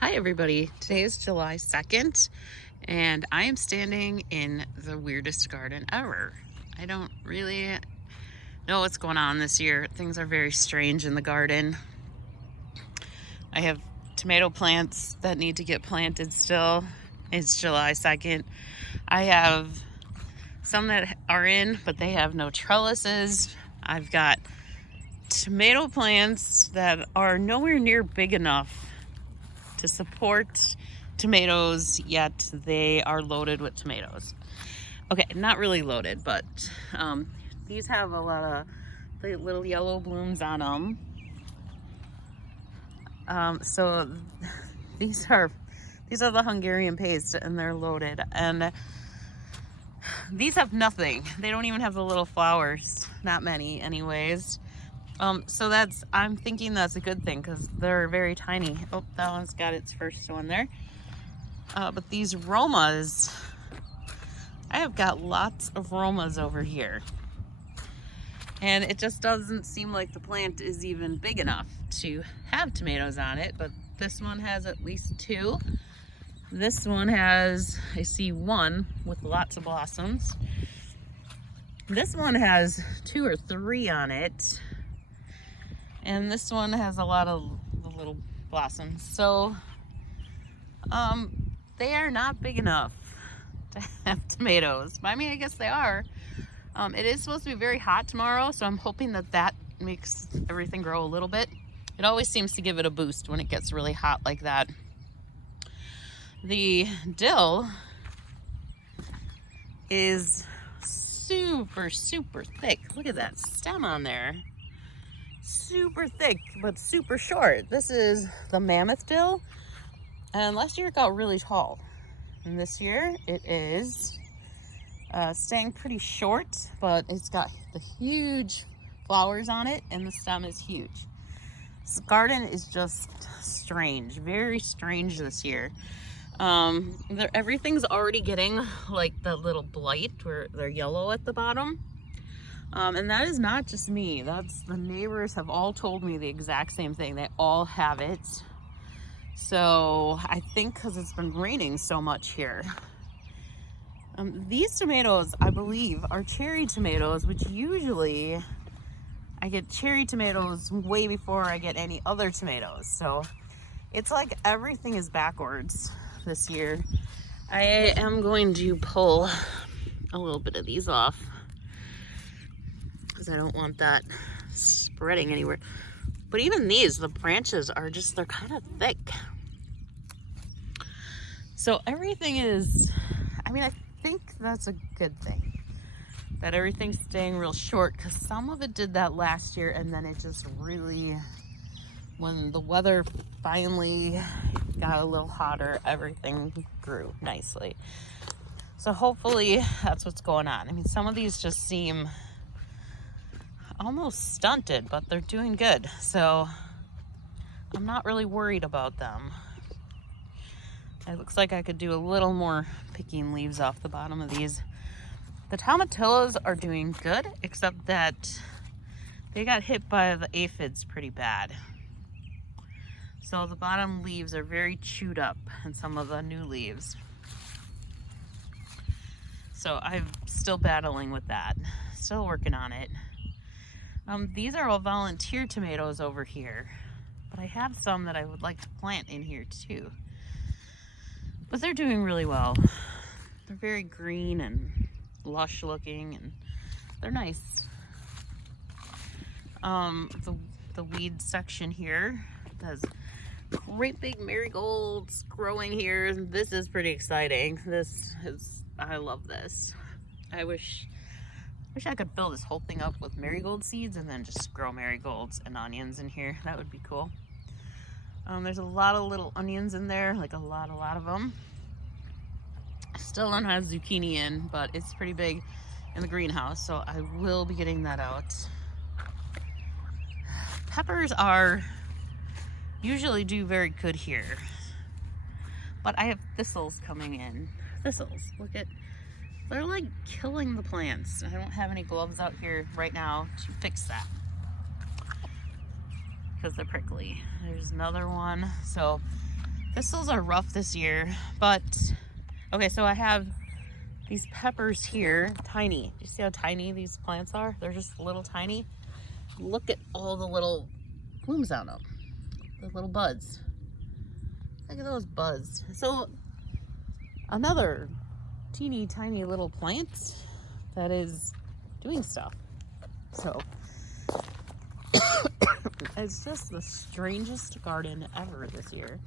Hi everybody, today is July 2nd and I am standing in the weirdest garden ever. I don't really know what's going on this year. Things are very strange in the garden. I have tomato plants that need to get planted still. It's July 2nd. I have some that are in, but they have no trellises. I've got tomato plants that are nowhere near big enough to support tomatoes, yet they are loaded with tomatoes. Okay, not really loaded, but these have a lot of the little yellow blooms on them. So these are the Hungarian paste, and they're loaded. And these have nothing. They don't even have the little flowers. Not many, anyways. So I'm thinking that's a good thing because they're very tiny. Oh, that one's got its first one there. But these Romas, I have got lots of Romas over here. And it just doesn't seem like the plant is even big enough to have tomatoes on it. But this one has at least two. This one has, I see one with lots of blossoms. This one has 2 or 3 on it. And this one has a lot of the little blossoms. So, they are not big enough to have tomatoes. I mean, I guess they are. It is supposed to be very hot tomorrow, so I'm hoping that makes everything grow a little bit. It always seems to give it a boost when it gets really hot like that. The dill is super, super thick. Look at that stem on there. Super thick, but super short. This is the mammoth dill, and last year it got really tall. And this year it is staying pretty short, but it's got the huge flowers on it, and the stem is huge. This garden is just strange, very strange this year. Everything's already getting like the little blight where they're yellow at the bottom. And that is not just me. That's the neighbors have all told me the exact same thing. They all have it. So I think because it's been raining so much here. These tomatoes, I believe, are cherry tomatoes, which usually I get cherry tomatoes way before I get any other tomatoes. So it's like everything is backwards this year. I am going to pull a little bit of these off because I don't want that spreading anywhere. But even these, the branches are just, they're kind of thick. So everything is, I mean, I think that's a good thing that everything's staying real short, because some of it did that last year, and then it just really, when the weather finally got a little hotter, everything grew nicely. So hopefully that's what's going on. I mean, some of these just seem almost stunted, but they're doing good, so I'm not really worried about them. It looks like I could do a little more picking leaves off the bottom of these. The tomatillos are doing good, except that they got hit by the aphids pretty bad. So the bottom leaves are very chewed up, and some of the new leaves. So I'm still battling with that, still working on it. These are all volunteer tomatoes over here, but I have some that I would like to plant in here too. But they're doing really well. They're very green and lush looking, and they're nice. The weed section here has great big marigolds growing here. This is pretty exciting. I love this. I wish I could fill this whole thing up with marigold seeds and then just grow marigolds and onions in here. That would be cool. There's a lot of little onions in there, like a lot of them. Still don't have zucchini in, but it's pretty big in the greenhouse, so I will be getting that out. Peppers usually do very good here, but I have thistles coming in. Thistles, they're like killing the plants. I don't have any gloves out here right now to fix that because they're prickly. There's another one. So Thistles are rough this year, but okay, so I have these peppers here, tiny. Do you see how tiny these plants are? They're just little tiny. Look at all the little blooms on them, the little buds. Look at those buds. So another teeny tiny little plant that is doing stuff. So it's just the strangest garden ever this year.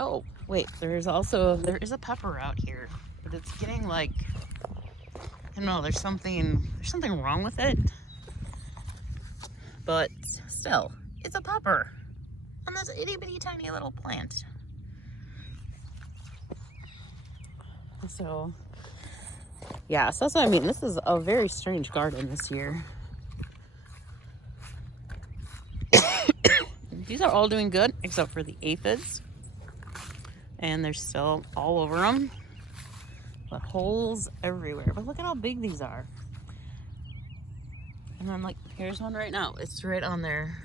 Oh, wait, there is a pepper out here, but it's getting like, I don't know, there's something wrong with it. But still, it's a pepper on this itty bitty tiny little plant. So yeah, so that's what I mean. This is a very strange garden this year. These are all doing good except for the aphids. And they're still all over them. But holes everywhere. But look at how big these are. And I'm like, here's one right now. It's right on there.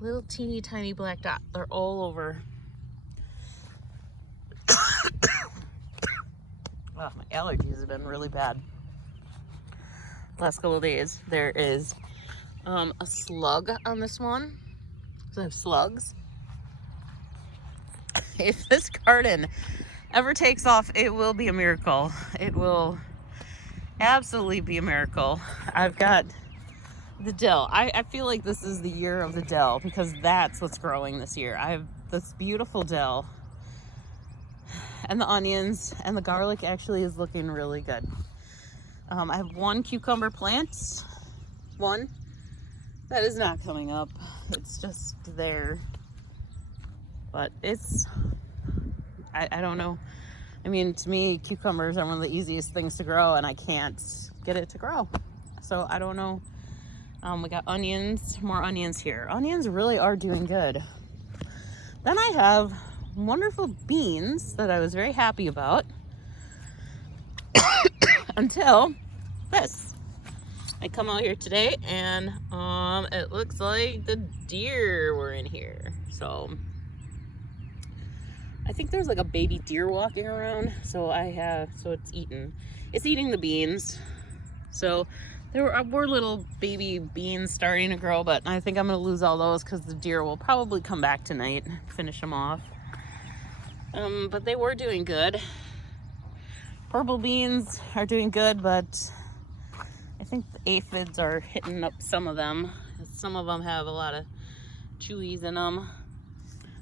Little teeny tiny black dot. They're all over. Oh, my allergies have been really bad last couple of days. There is a slug on this one. So I have slugs. If this garden ever takes off, it will be a miracle. It will absolutely be a miracle. I've got the dill. I feel like this is the year of the dill because that's what's growing this year. I have this beautiful dill. And the onions and the garlic actually is looking really good. I have one cucumber plant. One. That is not coming up. It's just there. But it's, I don't know. I mean, to me, cucumbers are one of the easiest things to grow, and I can't get it to grow. So I don't know. We got onions, more onions here. Onions really are doing good. Then I have wonderful beans that I was very happy about until this. I come out here today and it looks like the deer were in here. So I think there's like a baby deer walking around. So it's eating the beans. So there were little baby beans starting to grow, but I think I'm gonna lose all those because the deer will probably come back tonight, finish them off. But they were doing good. Purple beans are doing good, but I think the aphids are hitting up some of them. Some of them have a lot of chewies in them.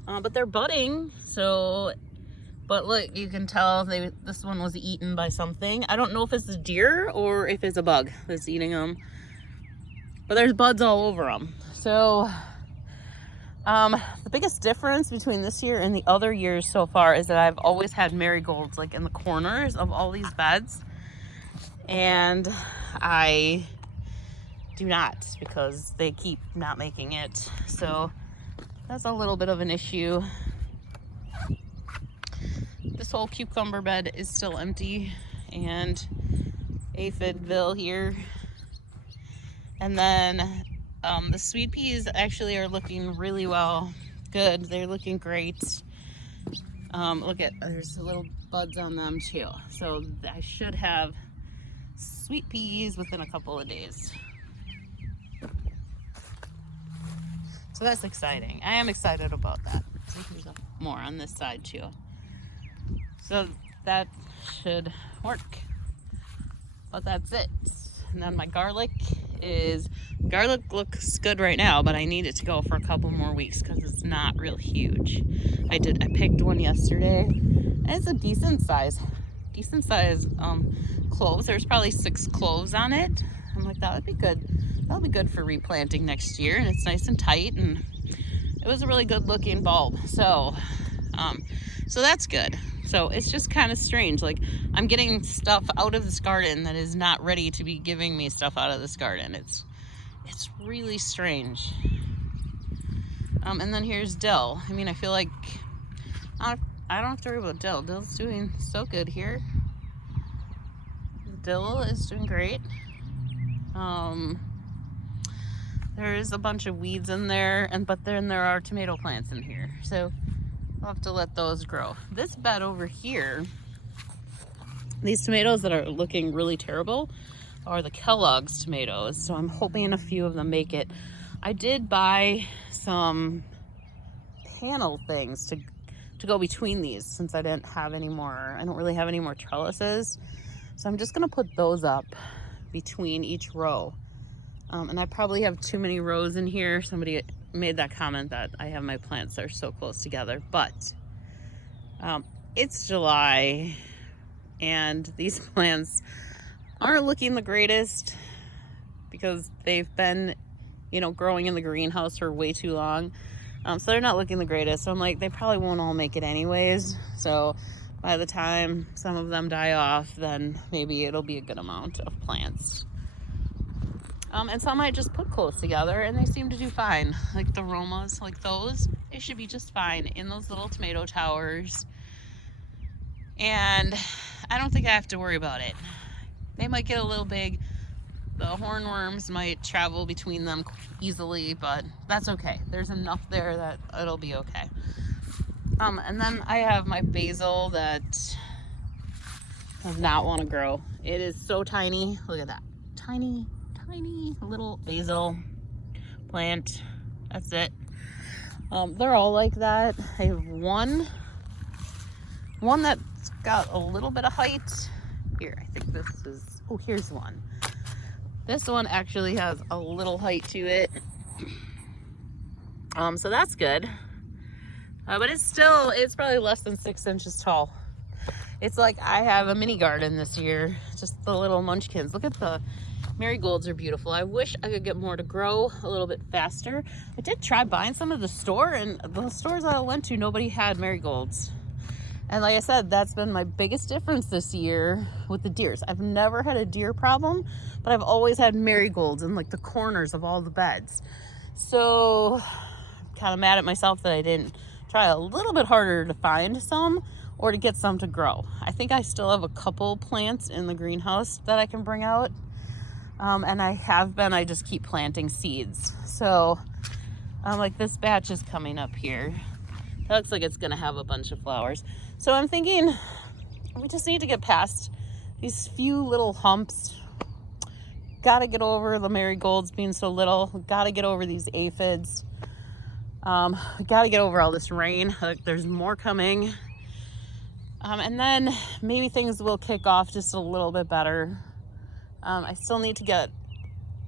But they're budding, so, but look, you can tell this one was eaten by something. I don't know if it's a deer or if it's a bug that's eating them, but there's buds all over them. So the biggest difference between this year and the other years so far is that I've always had marigolds like in the corners of all these beds, and I do not because they keep not making it. So that's a little bit of an issue. This whole cucumber bed is still empty, and aphidville here. And then the sweet peas actually are looking really well. Good, they're looking great. Look at, there's little buds on them too. So I should have sweet peas within a couple of days. So that's exciting. I am excited about that. So there's more on this side too. So that should work. But that's it. And then my garlic looks good right now, but I need it to go for a couple more weeks because it's not real huge. I picked one yesterday, and it's a decent size cloves. There's probably 6 cloves on it. I'm like, that would be good. That'll be good for replanting next year, and it's nice and tight, and it was a really good looking bulb. So that's good. So it's just kind of strange. Like, I'm getting stuff out of this garden that is not ready to be giving me stuff out of this garden. It's really strange. And then here's dill. I mean, I feel like I don't have to worry about dill. Dill's doing so good here. Dill is doing great. There is a bunch of weeds in there, but then there are tomato plants in here. So I'll have to let those grow. This bed over here, these tomatoes that are looking really terrible are the Kellogg's tomatoes. So I'm hoping a few of them make it. I did buy some panel things to go between these since I don't really have any more trellises. So I'm just gonna put those up between each row. And I probably have too many rows in here. Somebody made that comment that I have my plants that are so close together, but it's July and these plants aren't looking the greatest because they've been, growing in the greenhouse for way too long. So they're not looking the greatest. So I'm like, they probably won't all make it anyways. So by the time some of them die off, then maybe it'll be a good amount of plants. And some I just put close together and they seem to do fine. Like the Romas, like those, they should be just fine in those little tomato towers. And I don't think I have to worry about it. They might get a little big. The hornworms might travel between them easily, but that's okay. There's enough there that it'll be okay. And then I have my basil that does not want to grow. It is so tiny. Look at that. Tiny little basil plant. That's it. They're all like that. I have one that's got a little bit of height. Here, I think this is, here's one. This one actually has a little height to it. So that's good. But it's probably less than 6 inches tall. It's like I have a mini garden this year. Just the little munchkins. Look at the marigolds are beautiful. I wish I could get more to grow a little bit faster. I did try buying some at the store, and the stores I went to, nobody had marigolds. And like I said, that's been my biggest difference this year with the deers. I've never had a deer problem, but I've always had marigolds in like the corners of all the beds. So I'm kind of mad at myself that I didn't try a little bit harder to find some or to get some to grow. I think I still have a couple plants in the greenhouse that I can bring out. And I just keep planting seeds. So like this batch is coming up here. It looks like it's gonna have a bunch of flowers. So I'm thinking we just need to get past these few little humps. Gotta get over the marigolds being so little. Gotta get over these aphids. Gotta get over all this rain. There's more coming. And then maybe things will kick off just a little bit better. I still need to get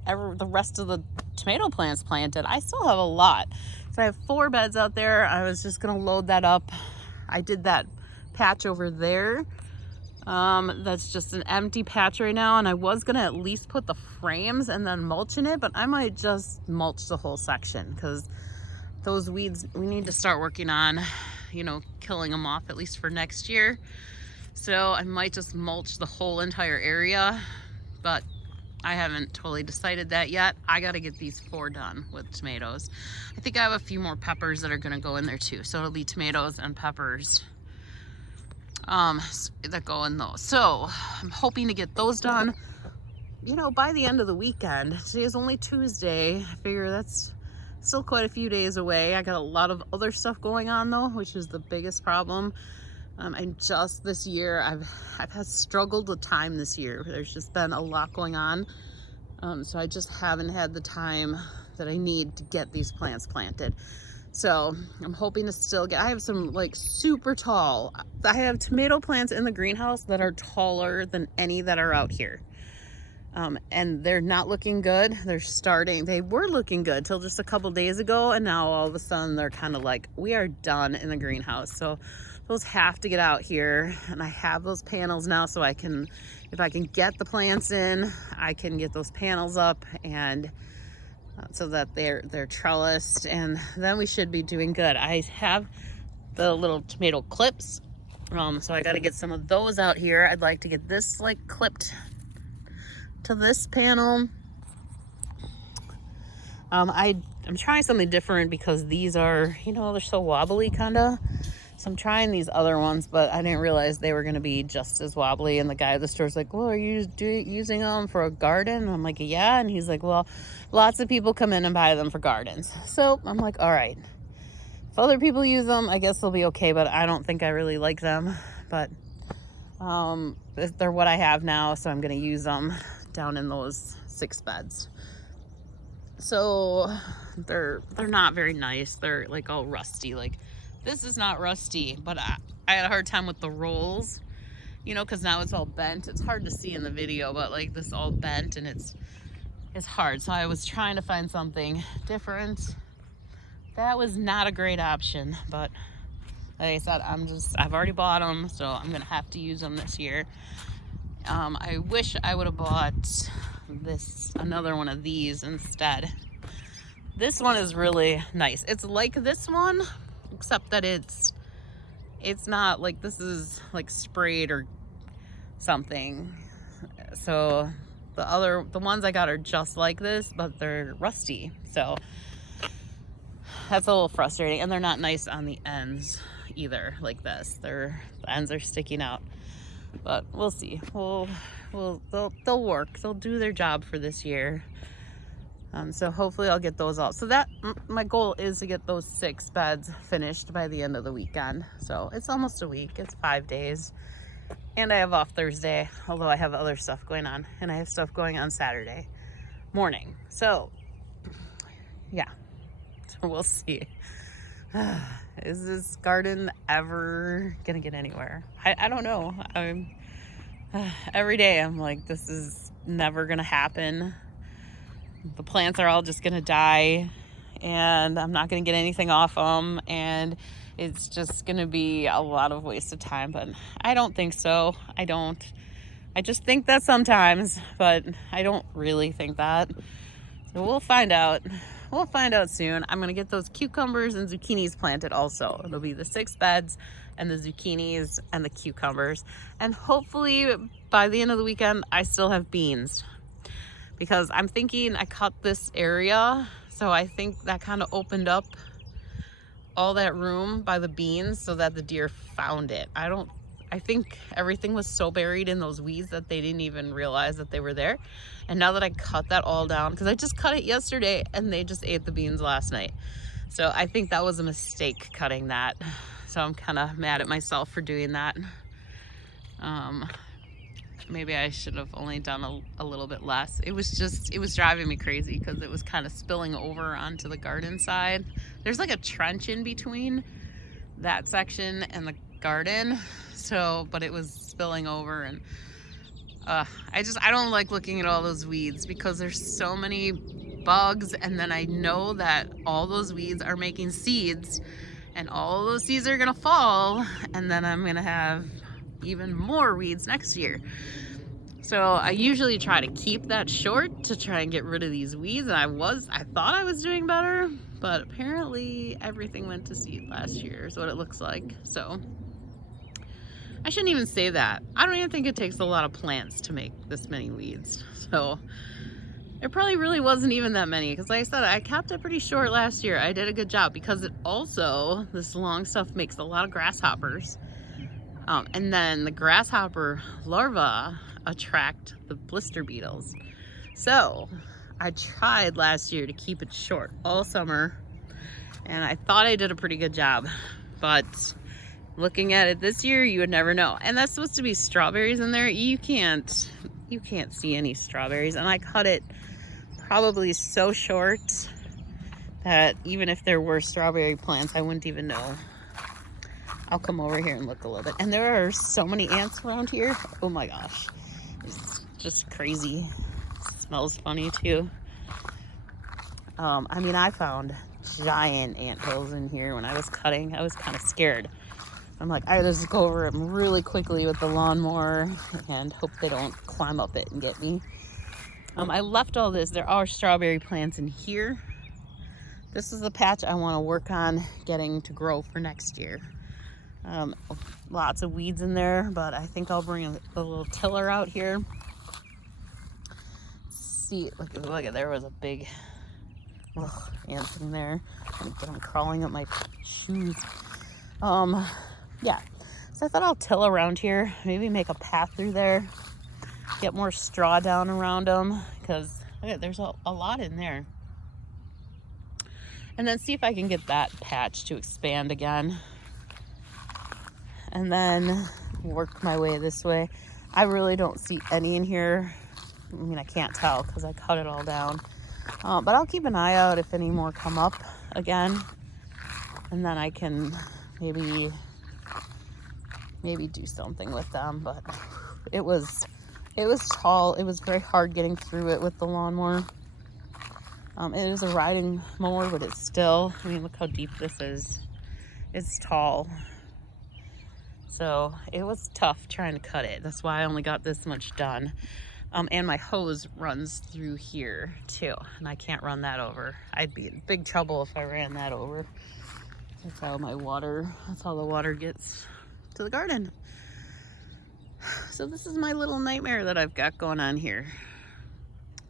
the rest of the tomato plants planted. I still have a lot. So I have 4 beds out there. I was just gonna load that up. I did that patch over there. That's just an empty patch right now, and I was gonna at least put the frames and then mulch in it, but I might just mulch the whole section because those weeds we need to start working on, killing them off at least for next year. So I might just mulch the whole entire area, but I haven't totally decided that yet. I got to get these 4 done with tomatoes. I think I have a few more peppers that are going to go in there too. So it'll be tomatoes and peppers that go in those. So I'm hoping to get those done, by the end of the weekend. Today is only Tuesday. I figure that's still quite a few days away. I got a lot of other stuff going on though, which is the biggest problem. And just this year, I've struggled with time this year. There's just been a lot going on. So I just haven't had the time that I need to get these plants planted. So I'm hoping to I have some like super tall. I have tomato plants in the greenhouse that are taller than any that are out here. And they're not looking good. They were looking good till just a couple days ago. And now all of a sudden they're kind of like, we are done in the greenhouse. So those have to get out here, and I have those panels now, so if I can get the plants in, I can get those panels up, and so that they're trellised, and then we should be doing good. I have the little tomato clips, so I got to get some of those out here. I'd like to get this like clipped to this panel. I'm trying something different because these are, they're so wobbly kind of. So I'm trying these other ones, but I didn't realize they were going to be just as wobbly. And the guy at the store's like, well, are you using them for a garden? And I'm like, yeah. And he's like, well, lots of people come in and buy them for gardens. So I'm like, all right. If other people use them, I guess they'll be okay, but I don't think I really like them. But they're what I have now, so I'm going to use them down in those 6 beds. So they're not very nice. They're like all rusty. Like, this is not rusty, but I had a hard time with the rolls, you know, because now it's all bent. It's hard to see in the video, but like this all bent, and it's hard. So I was trying to find something different. That was not a great option, but like I said, I've already bought them, so I'm gonna have to use them this year. I wish I would have bought another one of these instead. This one is really nice. It's like this one, except that it's not like this is like sprayed or something. So the ones I got are just like this, but they're rusty. So that's a little frustrating, and they're not nice on the ends either, like this. The ends are sticking out, but we'll see. They'll work. They'll do their job for this year. So hopefully I'll get those out. So that my goal is to get those 6 beds finished by the end of the weekend. So it's almost a week. It's 5 days, and I have off Thursday, although I have other stuff going on, and I have stuff going on Saturday morning. So yeah, so we'll see. Is this garden ever gonna get anywhere? I don't know. Every day I'm like, this is never gonna happen. The plants are all just gonna die, and I'm not gonna get anything off them, and it's just gonna be a lot of wasted time. But I don't think so. I just think that sometimes, but I don't really think that. So we'll find out. We'll find out soon. I'm gonna get those cucumbers and zucchinis planted also. It'll be the 6 beds and the zucchinis and the cucumbers. And hopefully by the end of the weekend, I still have beans, because I'm thinking I cut this area. So I think that kind of opened up all that room by the beans so that the deer found it. I think everything was so buried in those weeds that they didn't even realize that they were there. And now that I cut that all down, because I just cut it yesterday and they just ate the beans last night. So I think that was a mistake cutting that. So I'm kind of mad at myself for doing that. Maybe I should have only done a little bit less. It was driving me crazy because it was kind of spilling over onto the garden side. There's like a trench in between that section and the garden. So, but it was spilling over, and I don't like looking at all those weeds because there's so many bugs, and then I know that all those weeds are making seeds, and all those seeds are gonna fall, and then I'm gonna have even more weeds next year. So I usually try to keep that short to try and get rid of these weeds, and I thought I was doing better, but apparently everything went to seed last year is what it looks like. So I shouldn't even say that. I don't even think it takes a lot of plants to make this many weeds. So it probably really wasn't even that many, because like I said, I kept it pretty short last year. I did a good job, because it also, this long stuff makes a lot of grasshoppers. And then the grasshopper larvae attract the blister beetles. So I tried last year to keep it short all summer, and I thought I did a pretty good job, but looking at it this year, you would never know. And that's supposed to be strawberries in there. You can't see any strawberries, and I cut it probably so short that even if there were strawberry plants, I wouldn't even know. I'll come over here and look a little bit. And there are so many ants around here. Oh my gosh. It's just crazy. It smells funny too. I mean, I found giant ant hills in here when I was cutting. I was kind of scared. I'm like, I just go over them really quickly with the lawnmower and hope they don't climb up it and get me. I left all this. There are strawberry plants in here. This is the patch I want to work on getting to grow for next year. Lots of weeds in there, but I think I'll bring a little tiller out here. See, look at, there was a big ant in there. I'm crawling up my shoes. Yeah, so I thought I'll till around here, maybe make a path through there, get more straw down around them, because there's a lot in there. And then see if I can get that patch to expand again. And then work my way this way. I really don't see any in here. I mean, I can't tell because I cut it all down. But I'll keep an eye out if any more come up again. And then I can maybe do something with them. But it was tall. It was very hard getting through it with the lawnmower. It is a riding mower, but it's still, I mean, look how deep this is. It's tall. So it was tough trying to cut it. That's why I only got this much done. And my hose runs through here too, and I can't run that over. I'd be in big trouble if I ran that over. That's how the water gets to the garden. So this is my little nightmare that I've got going on here.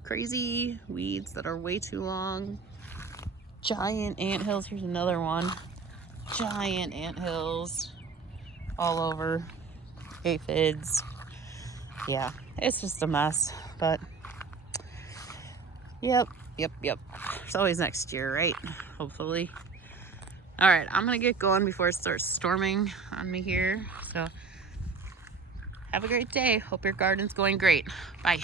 Crazy weeds that are way too long. Giant anthills. Here's another one. Giant anthills all over. Aphids. Yeah, it's just a mess, but yep. It's always next year, right? Hopefully. All right, I'm gonna get going before it starts storming on me here. So have a great day. Hope your garden's going great. Bye.